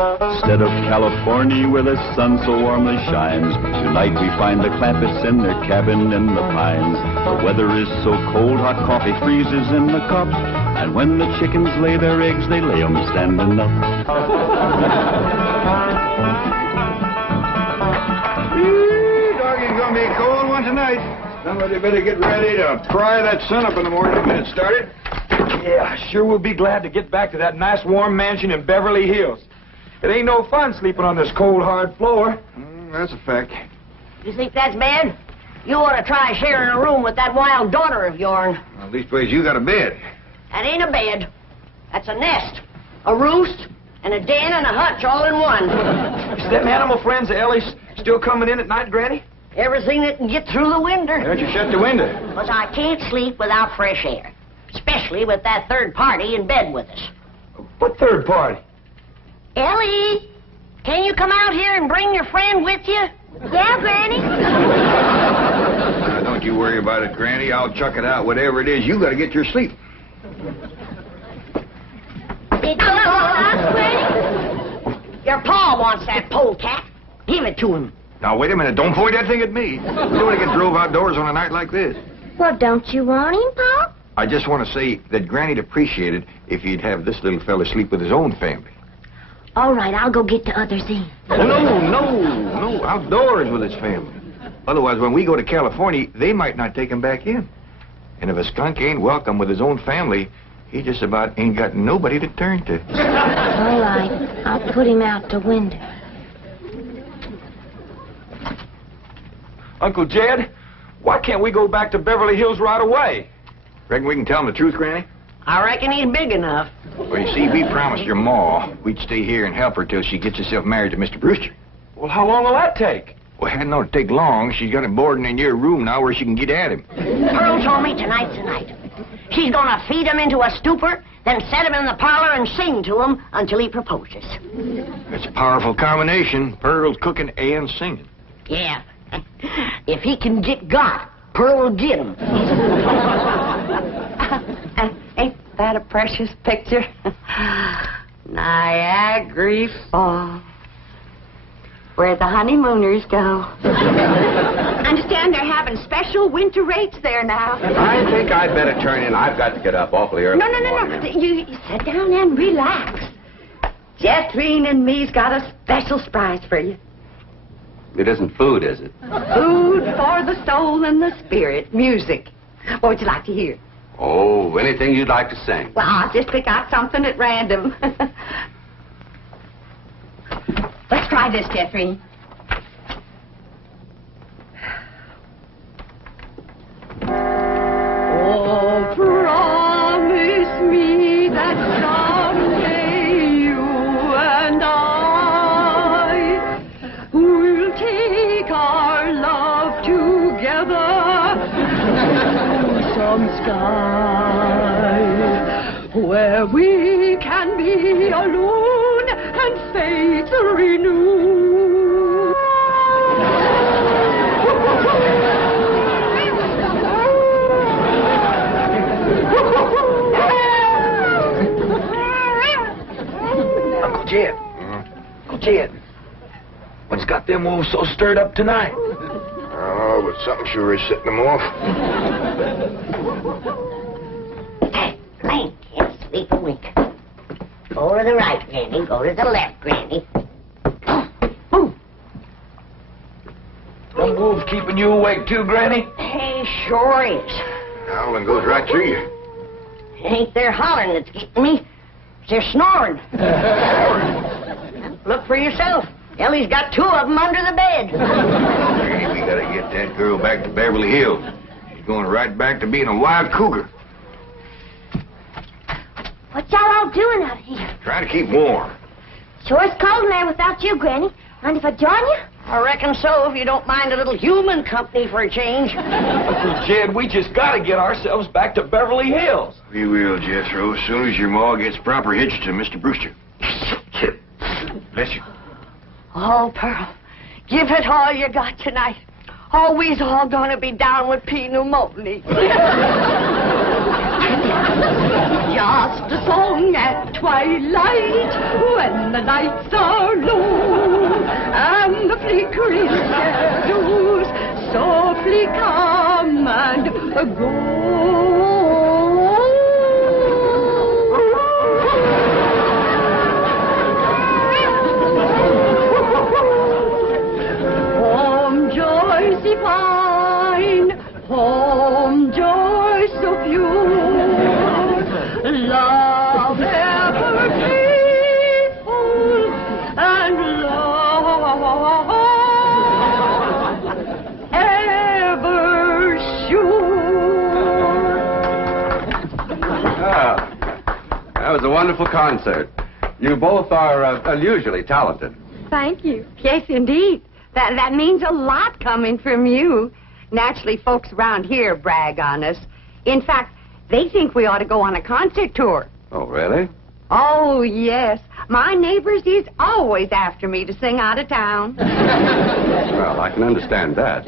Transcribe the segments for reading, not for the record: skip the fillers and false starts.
Instead of California where the sun so warmly shines, tonight we find the Clampetts in their cabin in the pines. The weather is so cold, hot coffee freezes in the cups, and when the chickens lay their eggs, they lay 'em standing up. Doggy's gonna be a cold one tonight. Somebody better get ready to fry that sun up in the morning to get it started. Yeah, sure we'll be glad to get back to that nice warm mansion in Beverly Hills. It ain't no fun sleeping on this cold, hard floor. That's a fact. You think that's bad? You ought to try sharing a room with that wild daughter of yours. Well, leastways, you got a bed. That ain't a bed. That's a nest, a roost, and a den and a hutch all in one. Is them animal friends of Ellie's still coming in at night, Granny? Everything that can get through the window. Why don't you shut the window? Because I can't sleep without fresh air. Especially with that third party in bed with us. What third party? Ellie, can you come out here and bring your friend with you? Yeah, Granny. Don't you worry about it, Granny. I'll chuck it out. Whatever it is, you got to get your sleep. Did you ask, Granny? Your pa wants that polecat. Give it to him. Now, wait a minute. Don't point that thing at me. You don't want to get drove outdoors on a night like this. Well, don't you want him, Pa? I just want to say that Granny'd appreciate it if you'd have this little fella sleep with his own family. All right, I'll go get the others in. Oh, no, outdoors with his family. Otherwise, when we go to California, they might not take him back in. And if a skunk ain't welcome with his own family, he just about ain't got nobody to turn to. All right, I'll put him out the window. Uncle Jed, why can't we go back to Beverly Hills right away? Reckon we can tell him the truth, Granny? I reckon he's big enough. Well, you see, we promised your ma we'd stay here and help her till she gets herself married to Mr. Brewster. Well, how long will that take? Well, it hadn't ought to take long. She's got him boarding in your room now where she can get at him. Pearl told me tonight's the night. She's gonna feed him into a stupor, then set him in the parlor and sing to him until he proposes. That's a powerful combination. Pearl's cooking and singing. Yeah. If he can get got, Pearl will get him. Ain't that a precious picture? Niagara Falls, where the honeymooners go. Understand they're having special winter rates there now. I think I'd better turn in. I've got to get up awfully early. No. You sit down and relax. Jeffrey and me's got a special surprise for you. It isn't food, is it? Food for the soul and the spirit. Music. What would you like to hear? Oh, anything you'd like to sing. Well, I'll just pick out something at random. Let's try this, Jeffrey. Oh, promise me that someday you and I will take our love together to some sky where we can be alone and faith renew. Uncle Jed. Uncle Jed. What's got them wolves so stirred up tonight? Oh, but something sure is setting them off. Hey, Lane, can't sleep a wink. Go to the right, Granny. Go to the left, Granny. Boom. Them wolves keeping you awake too, Granny? He sure is. Howling goes right through you. It ain't their hollering that's getting me. It's their snoring. Look for yourself. Ellie's got two of them under the bed. Granny, we gotta get that girl back to Beverly Hills. She's going right back to being a wild cougar. What y'all all doing out here? Trying to keep warm. Sure is cold in there without you, Granny. Mind if I join you? I reckon so, if you don't mind a little human company for a change. Uncle Jed, we just got to get ourselves back to Beverly Hills. We will, Jethro, as soon as your ma gets proper hitched to Mr. Brewster. Bless you. Oh, Pearl, give it all you got tonight. Oh, we's all gonna be down with pneumonia. Just a song at twilight when the lights are low and the flickering shadows softly come and go. Home joys divine, home joys so pure, love ever faithful and love ever sure. That was a wonderful concert. You both are unusually talented. Thank you. Yes, indeed. That means a lot coming from you. Naturally, folks around here brag on us. In fact, they think we ought to go on a concert tour. Oh, really? Oh, yes. My neighbors is always after me to sing out of town. Well, I can understand that.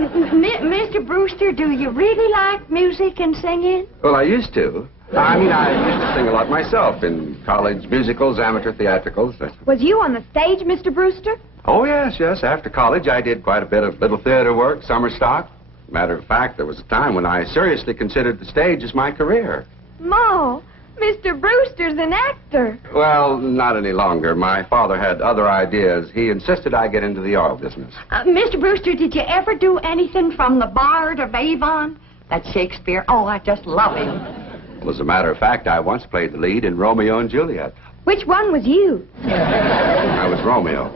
Mr. Brewster, do you really like music and singing? Well, I used to. I used to sing a lot myself in college musicals, amateur theatricals. Was you on the stage, Mr. Brewster? Oh, yes. After college, I did quite a bit of little theater work, summer stock. Matter of fact, there was a time when I seriously considered the stage as my career. Ma, Mr. Brewster's an actor. Well, not any longer. My father had other ideas. He insisted I get into the oil business. Mr. Brewster, did you ever do anything from The Bard of Avon? That's Shakespeare. Oh, I just love him. Well, as a matter of fact, I once played the lead in Romeo and Juliet. Which one was you? I was Romeo.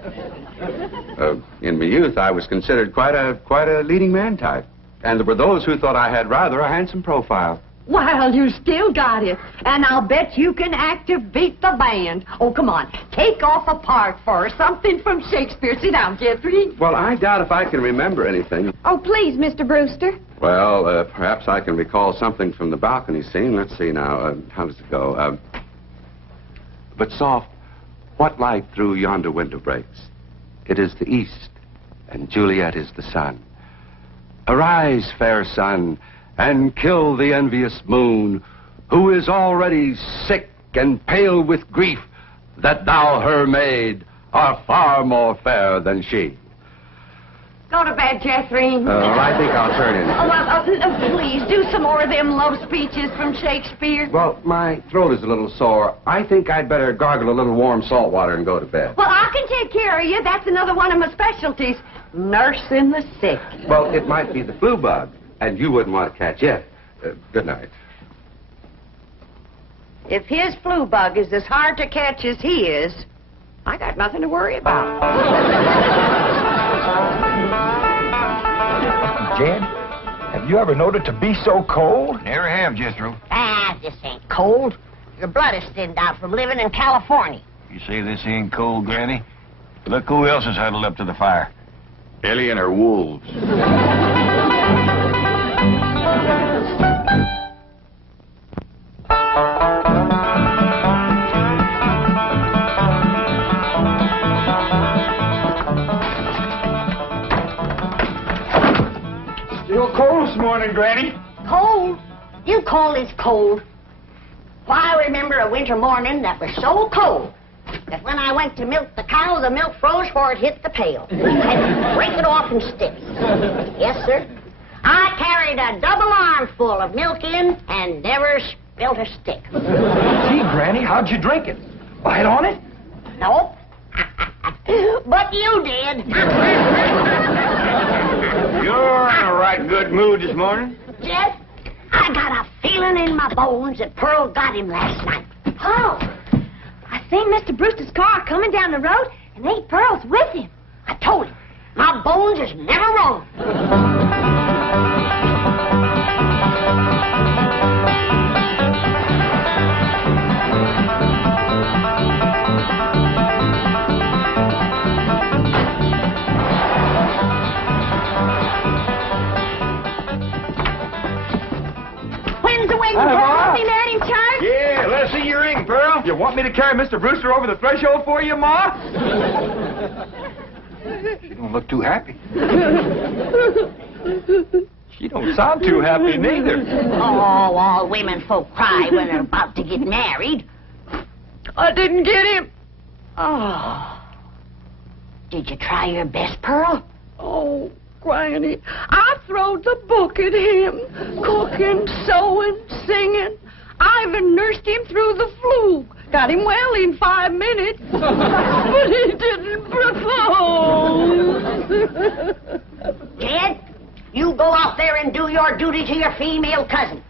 In my youth, I was considered quite a leading man type. And there were those who thought I had rather a handsome profile. Well, you still got it. And I'll bet you can act to beat the band. Oh, come on. Take off a part for her. Something from Shakespeare. Sit down, Jeffrey. Well, I doubt if I can remember anything. Oh, please, Mr. Brewster. Well, perhaps I can recall something from the balcony scene. Let's see now. How does it go? But soft, what light through yonder window breaks? It is the east, and Juliet is the sun. Arise, fair sun, and kill the envious moon, who is already sick and pale with grief, that thou, her maid, art far more fair than she. Go to bed, Jeffrey. I think I'll turn in. Oh, well, please, do some more of them love speeches from Shakespeare. Well, my throat is a little sore. I think I'd better gargle a little warm salt water and go to bed. Well, I can take care of you. That's another one of my specialties. Nursing the sick. Well, it might be the flu bug, and you wouldn't want to catch it. Good night. If his flu bug is as hard to catch as he is, I got nothing to worry about. Jed, have you ever known it to be so cold? Never have, Jethro. This ain't cold. Your blood is thinned out from living in California. You say this ain't cold, Granny? Look who else is huddled up to the fire. Ellie and her wolves. Still cold this morning, Granny. Cold? You call this cold? Why, I remember a winter morning that was so cold that when I went to milk the cow, the milk froze before it hit the pail. I had to break it off in sticks. Yes, sir. I carried a double armful of milk in and never spilt a stick. Gee, Granny, how'd you drink it? Bite on it? Nope. But you did. You're in a right good mood this morning. Jeff, I got a feeling in my bones that Pearl got him last night. Oh, I seen Mr. Brewster's car coming down the road, and Aunt Pearl's with him. I told him, my bones is never wrong. When's the wedding, Pearl? Be married in church? Yeah, let's see your ring, Pearl. You want me to carry Mr. Brewster over the threshold for you, Ma? She don't look too happy. She don't sound too happy neither. Oh, all women folk cry when they're about to get married. I didn't get him. Oh. Did you try your best, Pearl? Oh, Granny, I throwed the book at him. Cooking, sewing, singing. I even nursed him through the flu. Got him well in 5 minutes. But he didn't propose. Jed, you go out there and do your duty to your female cousin.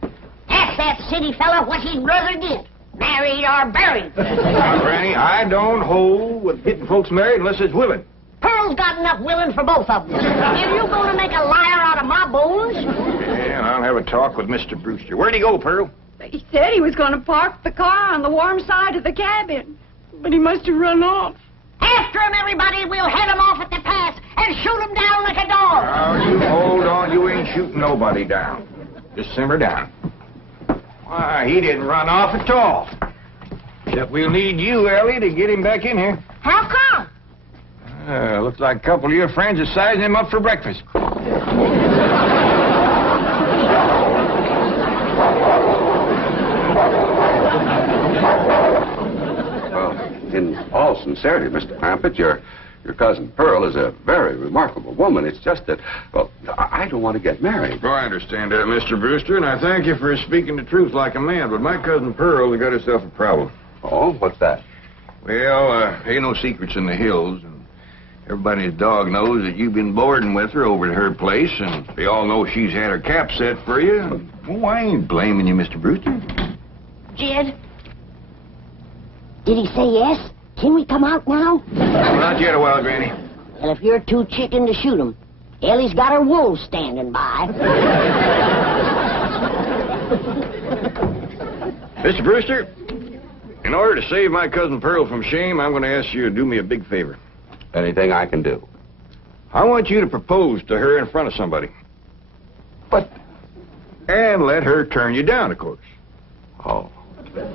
Ask that city fella what he'd rather get, married or buried. Now, Granny, I don't hold with getting folks married unless it's willing. Pearl's got enough willing for both of them. If you're going to make a liar out of my bones... Yeah, I'll have a talk with Mr. Brewster. Where'd he go, Pearl? He said he was going to park the car on the warm side of the cabin. But he must have run off. After him, everybody. We'll head him off at the pass and shoot him down like a dog. Now, you hold on. You ain't shooting nobody down. Just simmer down. Why, he didn't run off at all. Except we'll need you, Ellie, to get him back in here. How come? Looks like a couple of your friends are sizing him up for breakfast. Well, in all sincerity, Mr. Clampett, your cousin Pearl is a very remarkable woman. It's just that, well, I don't want to get married. Oh, I understand that, Mr. Brewster, and I thank you for speaking the truth like a man, but my cousin Pearl has got herself a problem. Oh, what's that? Well, ain't no secrets in the hills, and everybody's dog knows that you've been boarding with her over at her place, and they all know she's had her cap set for you. And, well, I ain't blaming you, Mr. Brewster. Jed? Did he say yes? Can we come out now? Not yet a while, Granny. Well, if you're too chicken to shoot him, Ellie's got her wolves standing by. Mr. Brewster, in order to save my cousin Pearl from shame, I'm going to ask you to do me a big favor. Anything I can do. I want you to propose to her in front of somebody. But, And let her turn you down, of course. oh,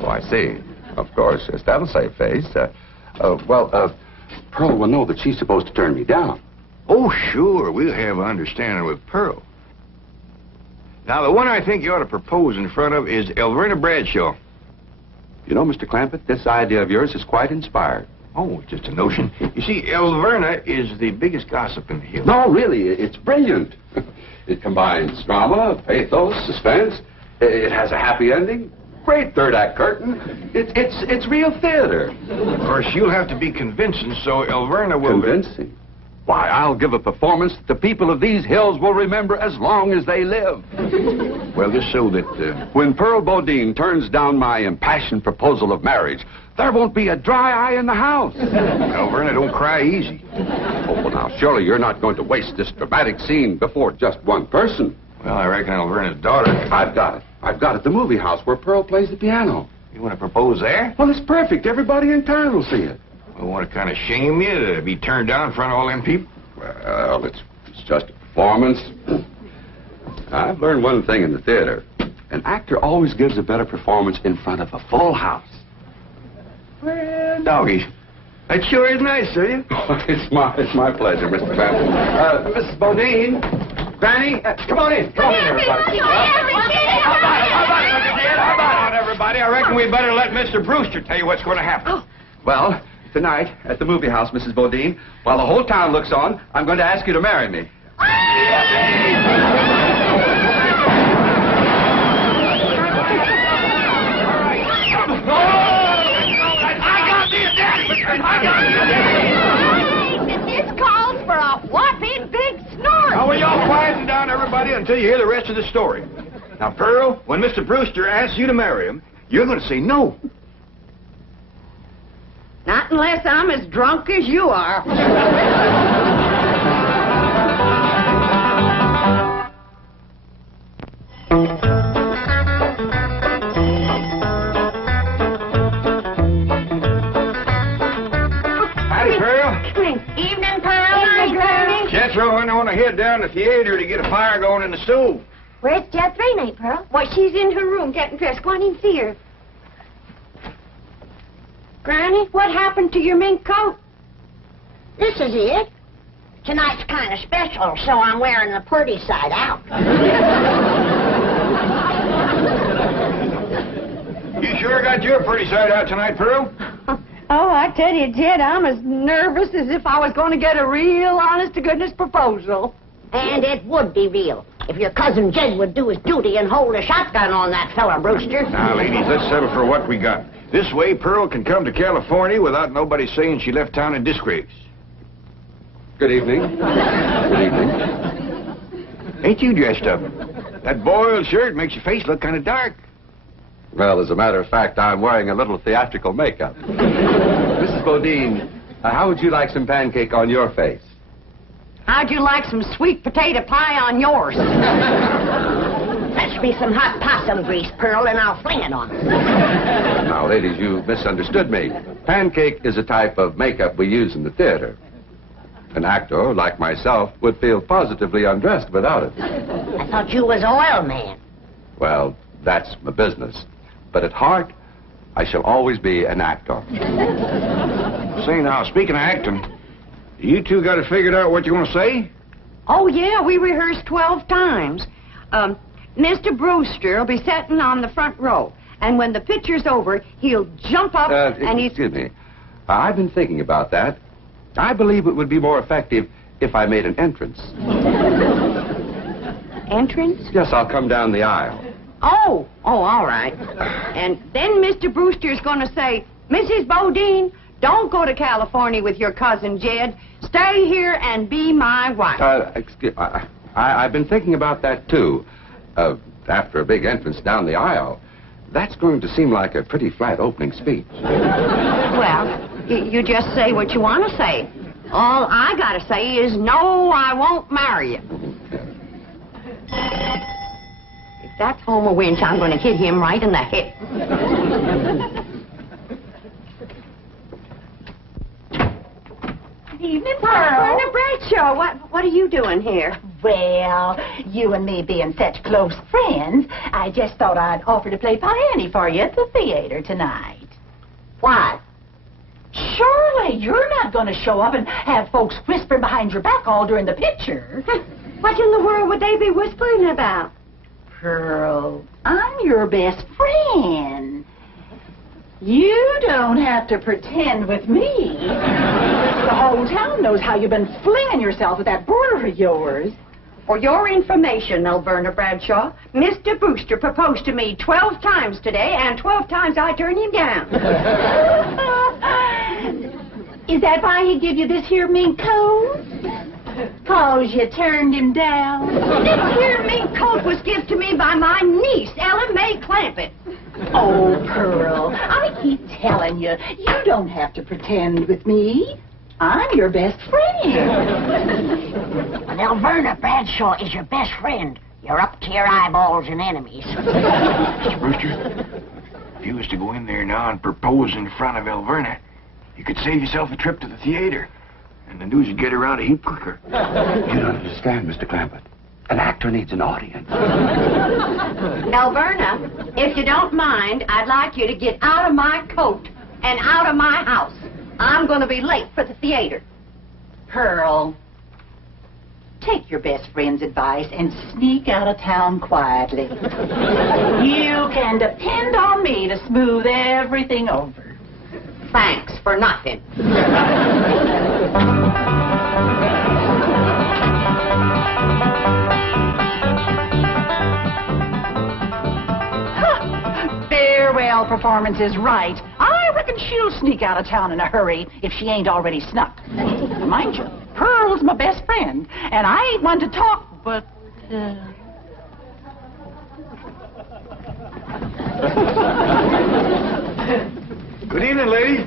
I see. Of course, yes, that'll save face. Pearl will know that she's supposed to turn me down. Oh, sure, we'll have an understanding with Pearl. Now, the one I think you ought to propose in front of is Elverna Bradshaw. You know, Mr. Clampett, this idea of yours is quite inspired. Oh, it's just a notion. You see, Elverna is the biggest gossip in the hills. No, really, it's brilliant. It combines drama, pathos, suspense. It has a happy ending. Great third-act curtain. It's real theater. Of course, you'll have to be convincing, so Elverna will... Convincing? Why, I'll give a performance that the people of these hills will remember as long as they live. Well, just so that... When Pearl Bodine turns down my impassioned proposal of marriage, there won't be a dry eye in the house. Elverna, don't cry easy. Oh, well, now, surely you're not going to waste this dramatic scene before just one person. Well, I reckon Elverna's daughter... I've got it. I've got it. The movie house where Pearl plays the piano. You want to propose there? Well, it's perfect. Everybody in town will see it. I want to kind of shame you to be turned down in front of all them people. Well, it's just a performance. I've learned one thing in the theater. An actor always gives a better performance in front of a full house. Well, doggies, that sure is nice, sir. You? It's my pleasure, Mr. Clampett. Mrs. Bodine, Granny, come on in. Come on in, everybody. How about it, everybody? I reckon we better let Mr. Brewster tell you what's going to happen. Well, tonight at the movie house, Mrs. Bodine, while the whole town looks on, I'm going to ask you to marry me. This calls for a whopping big snort. Now, will y'all quieten down, everybody, until you hear the rest of the story. Now, Pearl, when Mr. Brewster asks you to marry him, you're going to say no. Not unless I'm as drunk as you are. Howdy, Pearl. Evening, Pearl. Evening, Pearl. Jethro and I want to head down to the theater to get a fire going in the stove. Where's Jethro, Aunt Pearl? Why, she's in her room getting dressed. Go on in and see her. Granny, what happened to your mink coat? This is it. tonight's kind of special, so I'm wearing the pretty side out. You sure got your pretty side out tonight, Pearl? Oh, I tell you, Jed, I'm as nervous as if I was going to get a real honest-to-goodness proposal. And it would be real if your cousin Jed would do his duty and hold a shotgun on that fella, Brewster. Now, ladies, let's settle for what we got. This way, Pearl can come to California without nobody saying she left town in disgrace. Good evening. Good evening. Ain't you dressed up? That boiled shirt makes your face look kind of dark. Well, as a matter of fact, I'm wearing a little theatrical makeup. Mrs. Bodine, how would you like some pancake on your face? How'd you like some sweet potato pie on yours? Fetch me some hot possum grease, Pearl, and I'll fling it on her. Now, ladies, you misunderstood me. Pancake is a type of makeup we use in the theater. An actor, like myself, would feel positively undressed without it. I thought you was oil man. Well, that's my business. But at heart, I shall always be an actor. Say now, speaking of acting, you two got it figured out what you want to say? Oh, yeah, we rehearsed 12 times. Mr. Brewster will be sitting on the front row, and when the picture's over, he'll jump up and he's... Excuse me. I've been thinking about that. I believe it would be more effective if I made an entrance. Entrance? Yes, I'll come down the aisle. Oh, all right. And then Mr. Brewster's going to say, Mrs. Bodine, don't go to California with your cousin Jed. Stay here and be my wife. I've been thinking about that, too. After a big entrance down the aisle, that's going to seem like a pretty flat opening speech. Well, you just say what you want to say. All I got to say is, no, I won't marry you. If that's Homer Winch, I'm going to hit him right in the head. Good evening, Pearl. Brenda Bradshaw, what are you doing here? Well, you and me being such close friends, I just thought I'd offer to play Piany for you at the theater tonight. Why? Surely you're not going to show up and have folks whispering behind your back all during the picture. What in the world would they be whispering about? Pearl, I'm your best friend. You don't have to pretend with me. The whole town knows how you've been flinging yourself with that boarder of yours. For your information, Alverna Bradshaw, Mr. Brewster proposed to me 12 times today, and 12 times I turned him down. Is that why he give you this here mink coat? 'Cause you turned him down? This here mink coat was given to me by my niece, Ellen May Clampett. Oh, Pearl, I keep telling you, you don't have to pretend with me. I'm your best friend. But Alverna Bradshaw is your best friend. You're up to your eyeballs in enemies. Mr. Brewster, if you was to go in there now and propose in front of Alverna, you could save yourself a trip to the theater. And the news would get around a heap quicker. You don't understand, Mr. Clampett. An actor needs an audience. Alverna, if you don't mind, I'd like you to get out of my coat and out of my house. I'm going to be late for the theater. Pearl, take your best friend's advice and sneak out of town quietly. You can depend on me to smooth everything over. Thanks for nothing. Farewell performance is right. I reckon she'll sneak out of town in a hurry if she ain't already snuck. Mind you, Pearl's my best friend, and I ain't one to talk, but... Good evening, lady.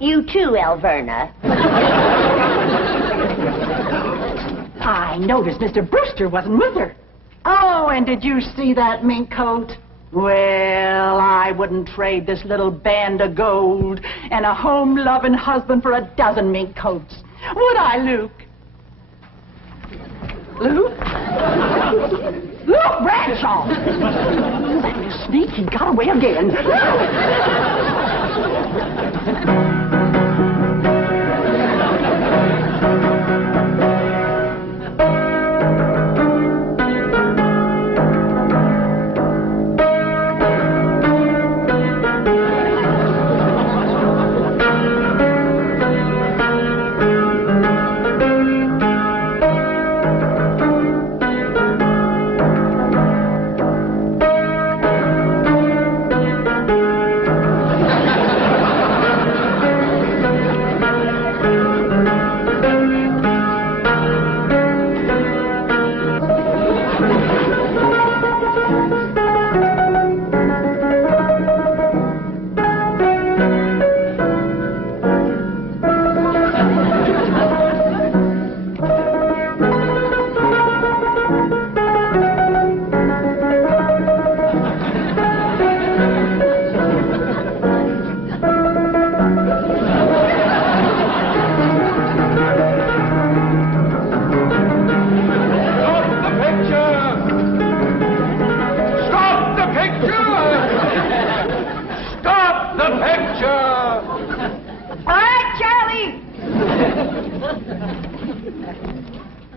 You too, Alverna. I noticed Mr. Brewster wasn't with her. Oh, and did you see that mink coat? Well, I wouldn't trade this little band of gold and a home-loving husband for a dozen mink coats. Would I, Luke? Luke? Luke Bradshaw! That little sneak, he got away again.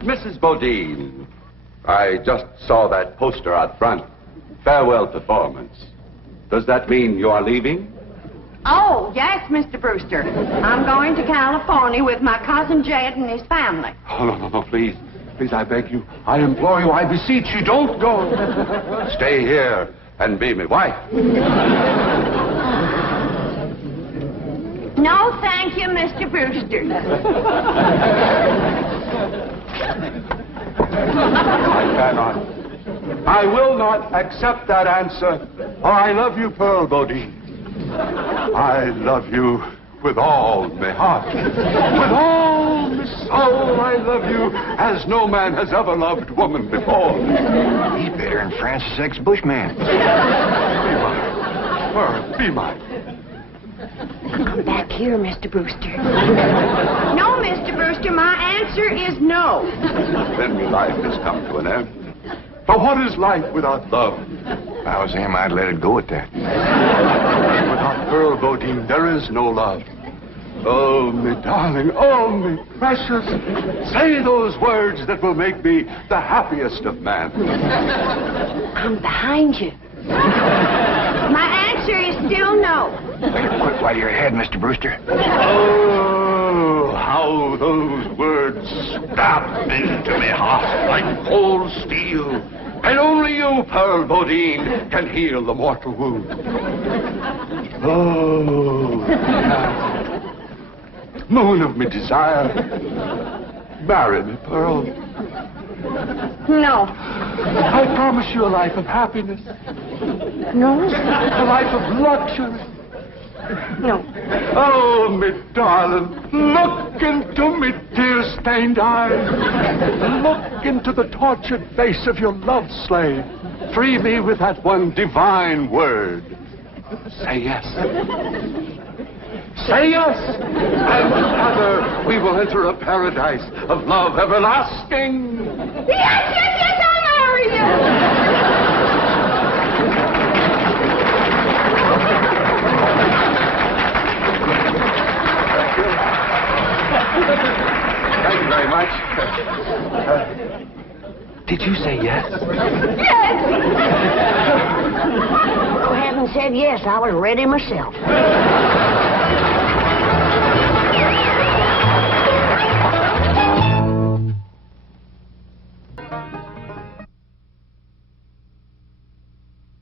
Mrs. Bodine, I just saw that poster out front. Farewell performance. Does that mean you are leaving? Oh, yes, Mr. Brewster. I'm going to California with my cousin Jed and his family. Oh, no, please. Please, I beg you. I implore you. I beseech you. Don't go. Stay here and be my wife. No, thank you, Mr. Brewster. I cannot. I will not accept that answer. For I love you, Pearl Bodine. I love you with all my heart. With all my soul, I love you as no man has ever loved woman before. He's better than Francis X. Bushman. Be mine. Pearl, be mine. Come back here, Mr. Brewster. No, Mr. Brewster, my answer is no. Then your life has come to an end. For what is life without love? If I was him, I'd let it go at that. Without Pearl Bodine, there is no love. Oh, me darling, oh, me precious. Say those words that will make me the happiest of men. I'm behind you. My answer is still no. Better quit while you're ahead, Mr. Brewster. Oh, how those words stab into me heart like cold steel. And only you, Pearl Bodine, can heal the mortal wound. Oh, moon of me desire, marry me, Pearl. No. I promise you a life of happiness, No? a life of luxury. No. Oh, me darling, look into me tear-stained eyes. Look into the tortured face of your love slave. Free me with that one divine word. Say yes. Say yes, and together we will enter a paradise of love everlasting. Yes, I'll marry you. Thank you very much. Did you say yes? Yes. Go ahead and said yes. I was ready myself.